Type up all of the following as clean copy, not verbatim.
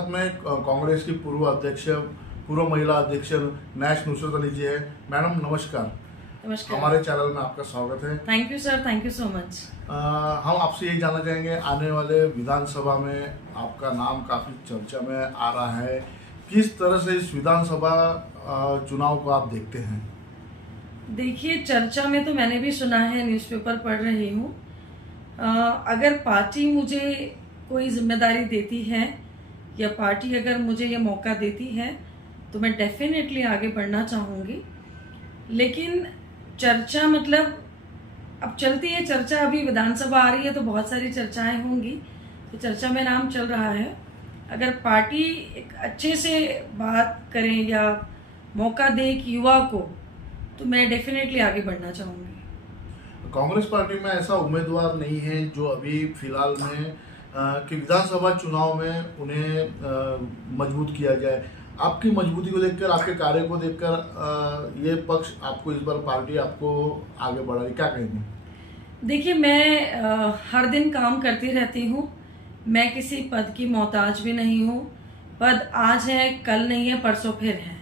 साथ में कांग्रेस की पूर्व महिला अध्यक्ष नैश नुसरत अली जी है। मैडम नमस्कार। नमस्कार। हमारे चैनल में आपका स्वागत है। Thank you sir, thank you so much. हम आपसे यही जानना चाहेंगे, आने वाले विधानसभा में आपका नाम काफ़ी चर्चा में आ रहा है, किस तरह से इस विधानसभा चुनाव को आप देखते हैं? देखिए, चर्चा में तो मैंने भी सुना है, न्यूज़पेपर पढ़ रही हूँ। अगर पार्टी मुझे कोई जिम्मेदारी देती है या पार्टी अगर मुझे ये मौका देती है तो मैं डेफिनेटली आगे बढ़ना चाहूँगी। लेकिन चर्चा मतलब अब चलती है चर्चा, अभी विधानसभा आ रही है तो बहुत सारी चर्चाएं होंगी, तो चर्चा में नाम चल रहा है। अगर पार्टी एक अच्छे से बात करें या मौका दे एक युवा को, तो मैं डेफिनेटली आगे बढ़ना चाहूँगी। कांग्रेस पार्टी में ऐसा उम्मीदवार नहीं है जो अभी फिलहाल में कि विधानसभा चुनाव में उन्हें मजबूत किया जाए। आपकी मजबूती को देखकर, आपके कार्य को देखकर ये पक्ष आपको इस बार पार्टी आपको आगे बढ़ा रही, क्या कहेंगे? देखिए, मैं हर दिन काम करती रहती हूँ। मैं किसी पद की मोहताज भी नहीं हूँ। पद आज है, कल नहीं है, परसों फिर है,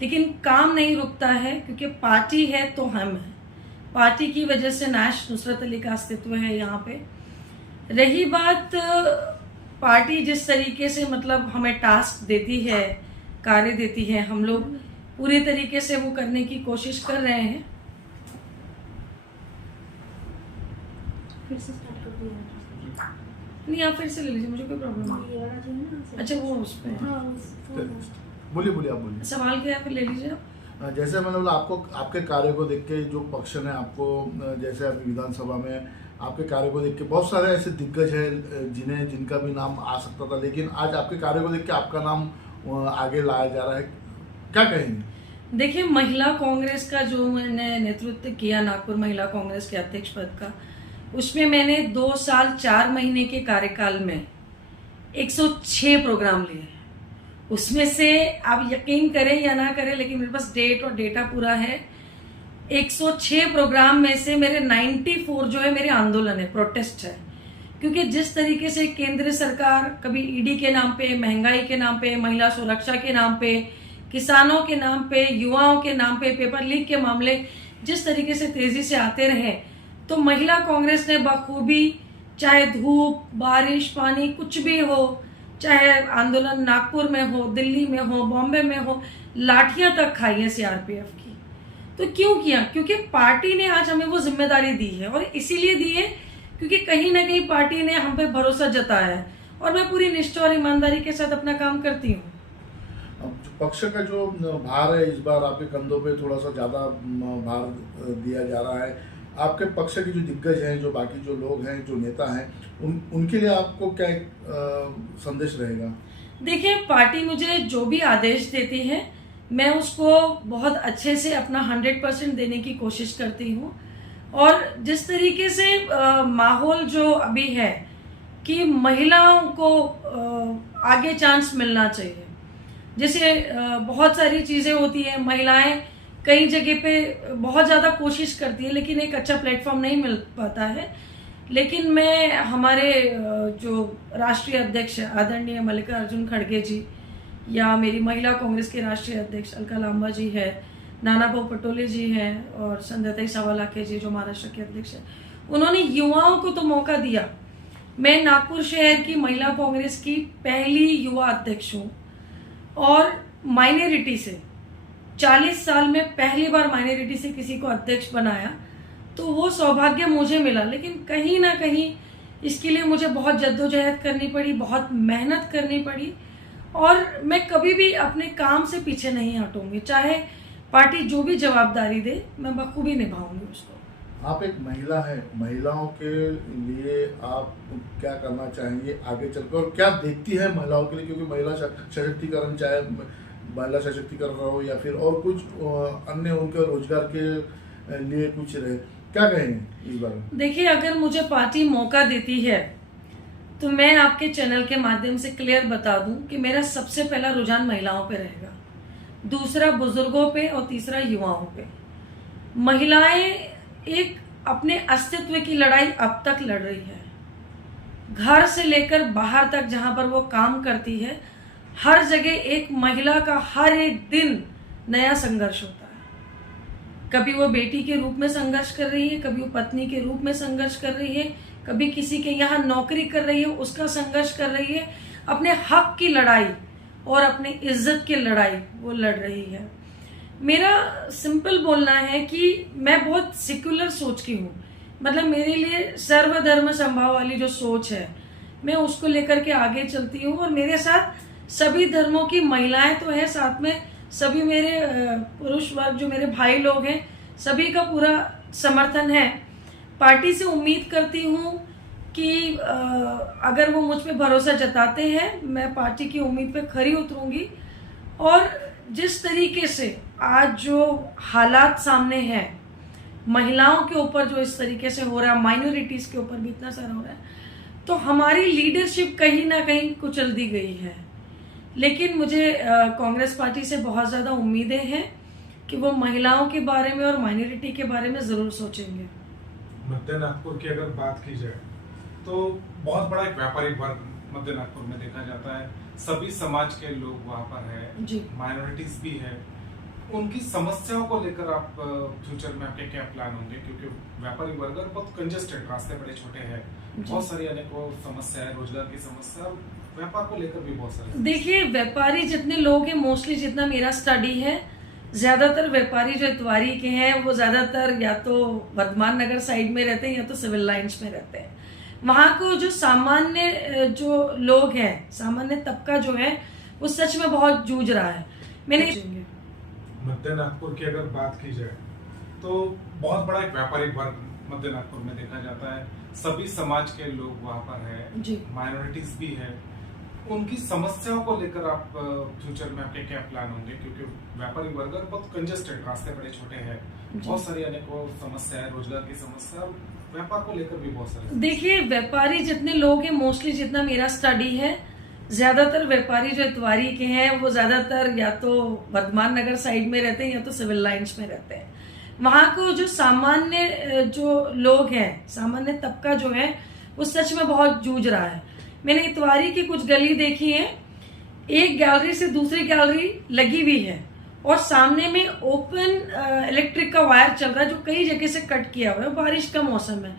लेकिन काम नहीं रुकता है, क्योंकि पार्टी है तो हम हैं। पार्टी की वजह से नैश नुसरत अली का अस्तित्व है यहाँ पे। रही बात पार्टी जिस तरीके से मतलब हमें टास्क देती है, कार्य देती है, हम लोग पूरी तरीके से वो करने की कोशिश कर रहे हैं। फिर से स्टार्ट कर दिया। नहीं, आप फिर से ले लीजिए, मुझे कोई प्रॉब्लम नहीं। ये वाला जो है ना, अच्छा, वो उस पे हाँ, बोलिए आप बोलिए। सवाल क्या है, फिर ले लीजिए आप। जैसे मैंने बोला, आपको आपके कार्य को देख के जो पक्ष ने आपको, जैसे अभी विधानसभा में आपके कार्य को देख के बहुत सारे ऐसे दिग्गज हैं जिनका भी नाम आ सकता था, लेकिन आज आपके कार्य को देख के आपका नाम आगे लाया जा रहा है, क्या कहेंगे? देखिए, महिला कांग्रेस का जो मैंने नेतृत्व किया, नागपुर महिला कांग्रेस के अध्यक्ष पद का, उसमें मैंने 2 साल 4 महीने के कार्यकाल में 106 प्रोग्राम लिए। उसमें से आप यकीन करें या ना करें, लेकिन मेरे पास डेट और डेटा पूरा है। 106 प्रोग्राम में से मेरे 94 जो है मेरे आंदोलन है, प्रोटेस्ट है। क्योंकि जिस तरीके से केंद्र सरकार कभी ईडी के नाम पे, महंगाई के नाम पे, महिला सुरक्षा के नाम पे, किसानों के नाम पे, युवाओं के नाम पे, पेपर लीक के मामले जिस तरीके से तेजी से आते रहे, तो महिला कांग्रेस ने बखूबी, चाहे धूप बारिश पानी कुछ भी हो, चाहे आंदोलन नागपुर में हो, दिल्ली में हो, बॉम्बे में हो, लाठियां तक खाई है सीआरपीएफ की। तो क्यों किया? क्योंकि पार्टी ने आज हमें वो जिम्मेदारी दी है, और इसीलिए दी है क्योंकि कहीं ना कहीं पार्टी ने हम पे भरोसा जताया है, और मैं पूरी निष्ठा और ईमानदारी के साथ अपना काम करती हूँ। पक्ष का जो भार है, इस बार आपके कंधों पे थोड़ा सा ज़्यादा भार दिया जा रहा है। आपके पक्ष के जो दिग्गज हैं, जो बाकी जो लोग हैं, जो नेता हैं, उनके लिए आपको क्या संदेश रहेगा? देखिए, पार्टी मुझे जो भी आदेश देती है, मैं उसको बहुत अच्छे से अपना 100% देने की कोशिश करती हूँ। और जिस तरीके से माहौल जो अभी है कि महिलाओं को आगे चांस मिलना चाहिए, जैसे बहुत सारी चीज़ें होती हैं, महिलाएं कई जगह पे बहुत ज़्यादा कोशिश करती है, लेकिन एक अच्छा प्लेटफॉर्म नहीं मिल पाता है। लेकिन मैं हमारे जो राष्ट्रीय अध्यक्ष आदरणीय मल्लिकार्जुन खड़गे जी, या मेरी महिला कांग्रेस के राष्ट्रीय अध्यक्ष अलका लांबा जी है, नानाभाऊ पटोले जी हैं, और संध्याताई सावलाखे जी जो महाराष्ट्र के अध्यक्ष हैं, उन्होंने युवाओं को तो मौका दिया। मैं नागपुर शहर की महिला कांग्रेस की पहली युवा अध्यक्ष हूँ, और माइनॉरिटी से 40 साल में पहली बार माइनॉरिटी से किसी को अध्यक्ष बनाया, तो वो सौभाग्य मुझे मिला। लेकिन कहीं ना कहीं इसके लिए मुझे बहुत जद्दोजहद करनी पड़ी, बहुत मेहनत करनी पड़ी, और मैं कभी भी अपने काम से पीछे नहीं हटूंगी। चाहे पार्टी जो भी जवाबदारी दे, मैं बखूबी निभाऊंगी उसको। आप एक महिला है, महिलाओं के लिए आप क्या करना चाहेंगे आगे चलकर, और क्या देखती है महिलाओं के लिए? क्योंकि महिला सशक्तिकरण, चाहे महिला सशक्तिकरण हो या फिर और कुछ अन्य उनके रोजगार के लिए कुछ रहे, क्या कहेंगे इस बारे में? देखिए, अगर मुझे पार्टी मौका देती है तो मैं आपके चैनल के माध्यम से क्लियर बता दूं कि मेरा सबसे पहला रुझान महिलाओं पे रहेगा, दूसरा बुजुर्गों पे, और तीसरा युवाओं पे। महिलाएं एक अपने अस्तित्व की लड़ाई अब तक लड़ रही है, घर से लेकर बाहर तक जहां पर वो काम करती है, हर जगह एक महिला का हर एक दिन नया संघर्ष होता है। कभी वो बेटी के रूप में संघर्ष कर रही है, कभी वो पत्नी के रूप में संघर्ष कर रही है, कभी किसी के यहाँ नौकरी कर रही है उसका संघर्ष कर रही है, अपने हक की लड़ाई और अपनी इज्जत की लड़ाई वो लड़ रही है। मेरा सिंपल बोलना है कि मैं बहुत सेक्युलर सोच की हूँ, मतलब मेरे लिए सर्वधर्म संभाव वाली जो सोच है मैं उसको लेकर के आगे चलती हूँ। और मेरे साथ सभी धर्मों की महिलाएं तो है, साथ में सभी मेरे पुरुष वर्ग जो मेरे भाई लोग हैं सभी का पूरा समर्थन है। पार्टी से उम्मीद करती हूँ कि अगर वो मुझ पे भरोसा जताते हैं मैं पार्टी की उम्मीद पे खरी उतरूंगी। और जिस तरीके से आज जो हालात सामने हैं, महिलाओं के ऊपर जो इस तरीके से हो रहा है, माइनॉरिटीज के ऊपर भी इतना सारा हो रहा है, तो हमारी लीडरशिप कहीं ना कहीं कुचल दी गई है। लेकिन मुझे कांग्रेस पार्टी से बहुत ज़्यादा उम्मीदें हैं कि वो महिलाओं के बारे में और माइनॉरिटी के बारे में ज़रूर सोचेंगे। मध्य नागपुर की अगर बात की जाए तो बहुत बड़ा एक व्यापारिक वर्ग मध्य नागपुर में देखा जाता है, सभी समाज के लोग वहाँ पर है, माइनॉरिटीज भी है। उनकी समस्याओं को लेकर आप फ्यूचर में आपके क्या प्लान होंगे, क्योंकि व्यापारी वर्ग बहुत कंजेस्टेड, रास्ते बड़े छोटे हैं, बहुत सारी अनेकों समस्या है, रोजगार की समस्या, व्यापार को लेकर भी बहुत सारी। देखिए, व्यापारी जितने लोग हैं, मोस्टली जितना मेरा स्टडी है, ज्यादातर व्यापारी जो इतवारी के हैं वो ज्यादातर या तो वर्धमान नगर साइड में रहते हैं या तो सिविल लाइंस में रहते हैं। वहां को जो सामान्य जो लोग हैं, सामान्य तबका जो है वो सच में बहुत जूझ रहा है। मैंने मध्य नागपुर की अगर बात की जाए तो बहुत बड़ा एक व्यापारिक वर्ग मध्य नागपुर में देखा जाता है, सभी समाज के लोग वहाँ पर है, माइनॉरिटीज भी है। उनकी समस्याओं को लेकर आप फ्यूचर में आपके क्या प्लान होंगे, क्योंकि व्यापारी वर्ग बहुत कंजेस्टेड, रास्ते बड़े छोटे हैं, बहुत सारी अनेकों समस्या है, रोजगार की समस्या, व्यापार को लेकर भी बहुत सारी। देखिए, व्यापारी जितने लोग हैं, मोस्टली जितना मेरा स्टडी है, ज्यादातर व्यापारी जो इतवारी के हैं वो ज्यादातर या तो वर्धमान नगर साइड में रहते हैं या तो सिविल लाइंस में रहते हैं। वहां को जो सामान्य जो लोग हैं, सामान्य तबका जो है वो सच में बहुत जूझ रहा है। मैंने इतवारी की कुछ गली देखी है, एक गैलरी से दूसरी गैलरी लगी हुई है और सामने में ओपन इलेक्ट्रिक का वायर चल रहा है जो कई जगह से कट किया हुआ है, बारिश का मौसम है।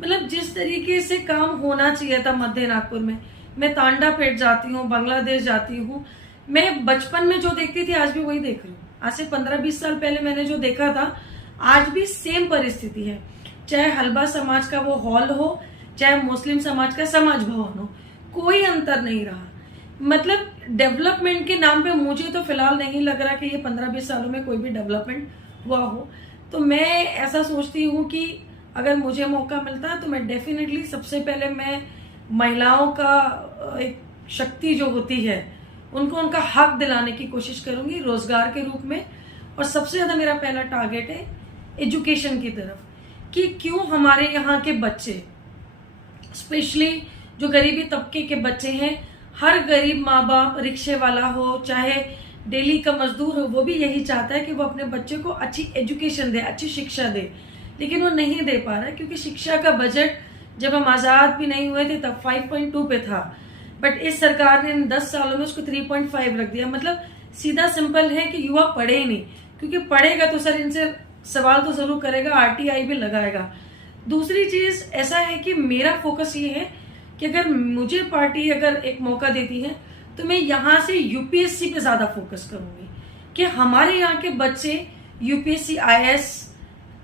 मतलब जिस तरीके से काम होना चाहिए था मध्य नागपुर में, मैं तांडा पेट जाती हूँ, बांग्लादेश जाती हूँ, मैं बचपन में जो देखती थी आज भी वही देख रही हूँ। आज से 15-20 साल पहले मैंने जो देखा था आज भी सेम परिस्थिति है। चाहे हलबा समाज का वो हॉल हो, चाहे मुस्लिम समाज का समाज भवन हो, कोई अंतर नहीं रहा। मतलब डेवलपमेंट के नाम पे मुझे तो फिलहाल नहीं लग रहा कि ये 15-20 सालों में कोई भी डेवलपमेंट हुआ हो। तो मैं ऐसा सोचती हूँ कि अगर मुझे मौका मिलता है तो मैं डेफिनेटली सबसे पहले मैं महिलाओं का एक शक्ति जो होती है उनको उनका हक दिलाने की कोशिश करूंगी रोजगार के रूप में। और सबसे ज्यादा मेरा पहला टारगेट है एजुकेशन की तरफ, कि क्यों हमारे यहाँ के बच्चे, स्पेशली जो गरीबी तबके के बच्चे हैं, हर गरीब माँ बाप, रिक्शे वाला हो चाहे डेली का मजदूर हो, वो भी यही चाहता है कि वो अपने बच्चे को अच्छी एजुकेशन दे, अच्छी शिक्षा दे, लेकिन वो नहीं दे पा रहा है क्योंकि शिक्षा का बजट जब हम आजाद भी नहीं हुए थे तब 5.2 पे था, बट इस सरकार ने इन 10 सालों में उसको 3.5 रख दिया। मतलब सीधा सिंपल है कि युवा पढ़े ही नहीं, क्योंकि पढ़ेगा तो सर इनसे सवाल तो जरूर करेगा, RTI भी लगाएगा। दूसरी चीज ऐसा है कि मेरा फोकस ये है कि अगर मुझे पार्टी अगर एक मौका देती है तो मैं यहाँ से UPSC पे ज्यादा फोकस करूंगी कि हमारे यहाँ के बच्चे UPSC, IAS,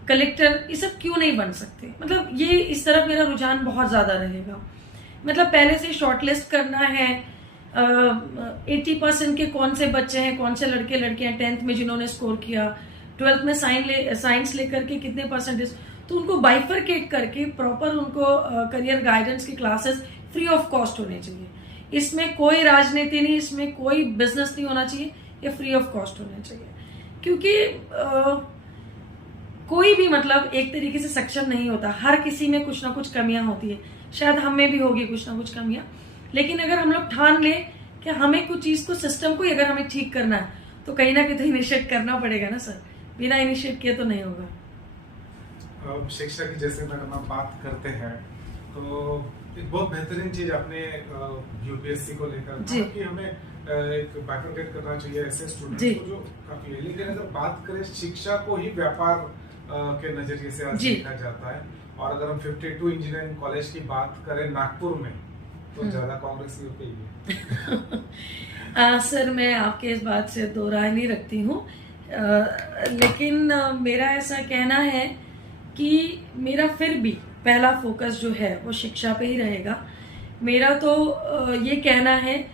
कलेक्टर ये सब क्यों नहीं बन सकते। मतलब ये इस तरफ मेरा रुझान बहुत ज्यादा रहेगा। मतलब पहले से शॉर्टलिस्ट करना है 80% के कौन से बच्चे हैं, कौन से लड़के लड़कियां 10th में जिन्होंने स्कोर किया, 12th में साइंस लेकर के कितने परसेंटेज, तो उनको बाइफरकेट करके प्रॉपर उनको करियर गाइडेंस की क्लासेस फ्री ऑफ कॉस्ट होने चाहिए। इसमें कोई राजनीति नहीं, इसमें कोई बिजनेस नहीं होना चाहिए, ये फ्री ऑफ कॉस्ट होना चाहिए। क्योंकि कोई भी मतलब एक तरीके से सक्षम नहीं होता, हर किसी में कुछ ना कुछ कमियां होती है, शायद हमें भी होगी कुछ ना कुछ कमियां, लेकिन अगर हम लोग ठान ले कि हमें कुछ चीज को, सिस्टम को अगर हमें ठीक करना है तो कहीं ना कहीं इनिशिएट करना पड़ेगा ना सर, बिना इनिशिएट किए तो नहीं होगा। शिक्षा की जैसे मैडम आप बात करते हैं तो एक बहुत बेहतरीन चीज आपने यूपीएससी को लेकर जी। कहा कि हमें एक बाइफरकेट करना चाहिए ऐसे स्टूडेंट्स को जो काफी है। लेकिन अगर बात करें शिक्षा को ही व्यापार के नजरिए से आज देखा जाता है, और अगर हम 52 इंजीनियरिंग कॉलेज की बात करें नागपुर में, तो ज्यादा कांग्रेस की होती है। सर, मैं आपके इस बात से दो राय नहीं रखती हूँ, लेकिन मेरा ऐसा कहना है कि मेरा फिर भी पहला फोकस जो है वो शिक्षा पे ही रहेगा। मेरा तो ये कहना है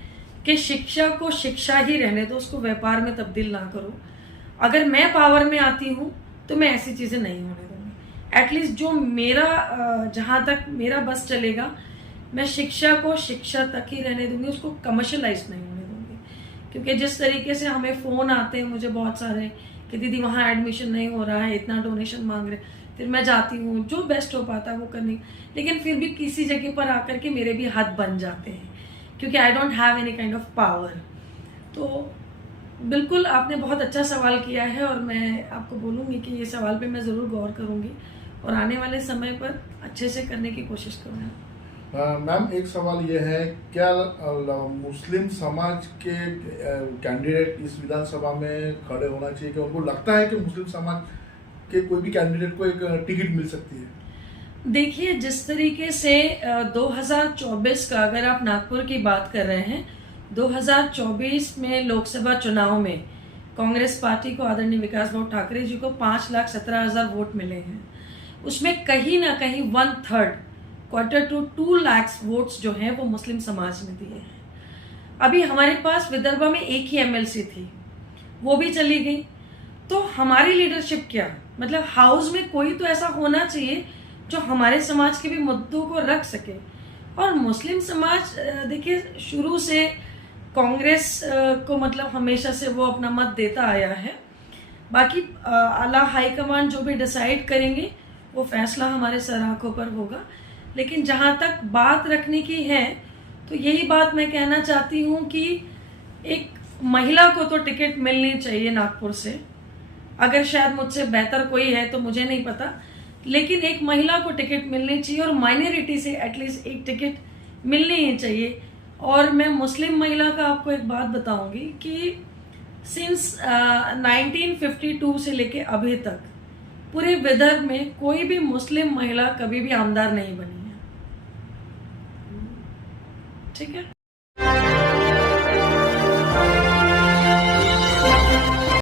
कि शिक्षा को शिक्षा ही रहने दो, उसको व्यापार में तब्दील ना करो। अगर मैं पावर में आती हूँ तो मैं ऐसी चीज़ें नहीं होने दूंगी। एटलीस्ट जो मेरा जहाँ तक मेरा बस चलेगा, मैं शिक्षा को शिक्षा तक ही रहने दूंगी, उसको कमर्शलाइज नहीं होने दूंगी। क्योंकि जिस तरीके से हमें फ़ोन आते हैं मुझे बहुत सारे कि दीदी वहाँ एडमिशन नहीं हो रहा है, इतना डोनेशन मांग रहे, फिर मैं जाती हूँ, जो बेस्ट हो पाता है वो करनी, लेकिन फिर भी किसी जगह पर आकर के मेरे भी हाथ बन जाते हैं, क्योंकि I don't have any kind of power. तो बिल्कुल आपने बहुत अच्छा सवाल किया है, और मैं आपको बोलूँगी कि ये सवाल पे मैं ज़रूर गौर करूँगी और आने वाले समय पर अच्छे से करने की कोशिश करूँगी। मैम, एक सवाल ये है, क्या मुस्लिम समाज के कैंडिडेट इस विधानसभा में खड़े होना चाहिए? कि उनको लगता है कि मुस्लिम समाज के कोई भी कैंडिडेट को एक टिकट मिल सकती है? देखिए, जिस तरीके से 2024 का अगर आप नागपुर की बात कर रहे हैं, 2024 में लोकसभा चुनाव में कांग्रेस पार्टी को आदरणीय विकास भाऊ ठाकरे जी को 5,17,000 वोट मिले हैं। उसमें कहीं ना कहीं 1/3 क्वार्टर टू 2 लाख वोट्स जो हैं वो मुस्लिम समाज ने दिए हैं। अभी हमारे पास विदर्भ में एक ही एमएलसी थी, वो भी चली गई। तो हमारी लीडरशिप क्या, मतलब हाउस में कोई तो ऐसा होना चाहिए जो हमारे समाज के भी मुद्दों को रख सके। और मुस्लिम समाज देखिए शुरू से कांग्रेस को मतलब हमेशा से वो अपना मत देता आया है। बाकी आला हाईकमान जो भी डिसाइड करेंगे वो फैसला हमारे सर आंखों पर होगा। लेकिन जहाँ तक बात रखने की है तो यही बात मैं कहना चाहती हूँ कि एक महिला को तो टिकट मिलनी चाहिए नागपुर से। अगर शायद मुझसे बेहतर कोई है तो मुझे नहीं पता, लेकिन एक महिला को टिकट मिलनी चाहिए और माइनॉरिटी से एटलीस्ट एक टिकट मिलनी ही चाहिए। और मैं मुस्लिम महिला का आपको एक बात बताऊंगी कि सिंस 1952 से लेके अभी तक पूरे विदर्भ में कोई भी मुस्लिम महिला कभी भी आमदार नहीं बनी है। ठीक है।